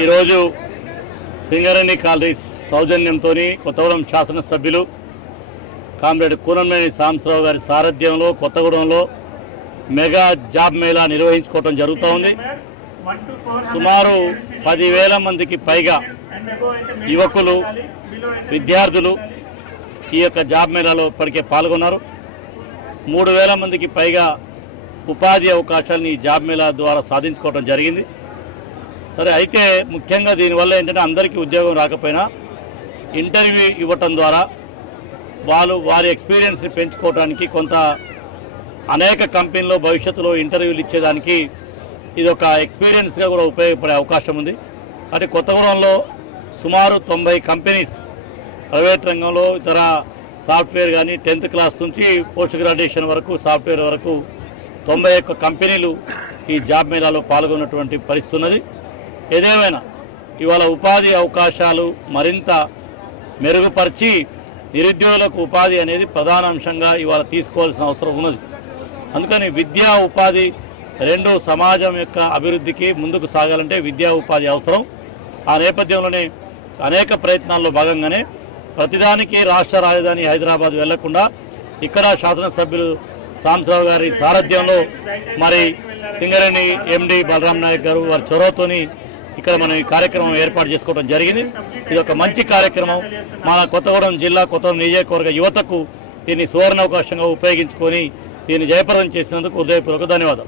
ఈరోజు సింగరేణి కాలనీ సౌజన్యంతో కొత్తగూడెం శాసనసభ్యులు కామ్రేడ్ కూనంనేని సాంబశివరావు గారి సారథ్యంలో కొత్తగూడెంలో మెగా జాబ్ మేళా నిర్వహించుకోవడం జరుగుతూ ఉంది. సుమారు 10,000 మందికి పైగా యువకులు విద్యార్థులు ఈ యొక్క జాబ్ మేళాలో ఇప్పటికే పాల్గొన్నారు. 3,000 మందికి పైగా ఉపాధి అవకాశాలను ఈ జాబ్ మేళా ద్వారా సాధించుకోవడం జరిగింది. సరే, అయితే ముఖ్యంగా దీనివల్ల ఏంటంటే అందరికీ ఉద్యోగం రాకపోయినా ఇంటర్వ్యూ ఇవ్వటం ద్వారా వాళ్ళు వారి ఎక్స్పీరియన్స్ని పెంచుకోవడానికి కొంత అనేక కంపెనీల్లో భవిష్యత్తులో ఇంటర్వ్యూలు ఇచ్చేదానికి ఇది ఒక ఎక్స్పీరియన్స్గా కూడా ఉపయోగపడే అవకాశం ఉంది. కాబట్టి కొత్తగూడెంలో సుమారు 90 కంపెనీస్ ప్రైవేట్ రంగంలో ఇతర సాఫ్ట్వేర్ కానీ 10th క్లాస్ నుంచి పోస్ట్ గ్రాడ్యుయేషన్ వరకు సాఫ్ట్వేర్ వరకు 91 కంపెనీలు ఈ జాబ్ మేళాలో పాల్గొన్నటువంటి పరిస్థితి ఉన్నది. ఏదేమైనా ఇవాళ ఉపాధి అవకాశాలు మరింత మెరుగుపరిచి నిరుద్యోగులకు ఉపాధి అనేది ప్రధాన అంశంగా ఇవాళ తీసుకోవాల్సిన అవసరం ఉన్నది. అందుకని విద్యా ఉపాధి రెండు సమాజం యొక్క అభివృద్ధికి ముందుకు సాగాలంటే విద్యా ఉపాధి అవసరం. ఆ నేపథ్యంలోనే అనేక ప్రయత్నాల్లో భాగంగానే ప్రతిదానికి రాష్ట్ర రాజధాని హైదరాబాద్ వెళ్లకుండా ఇక్కడ శాసనసభ్యులు సాంబశివరావు గారి సారథ్యంలో మరి సింగరేణి ఎండి బలరాం నాయక్ గారు వారి చొరవతోని ఇక్కడ మనం ఈ కార్యక్రమం ఏర్పాటు చేసుకోవడం జరిగింది. ఇది ఒక మంచి కార్యక్రమం. మన కొత్తగూడెం జిల్లా కొత్తగూడెం నియోజకవర్గ యువతకు దీన్ని సువర్ణావకాశంగా ఉపయోగించుకొని దీన్ని జయప్రదం చేసినందుకు హృదయపూర్వక ధన్యవాదాలు.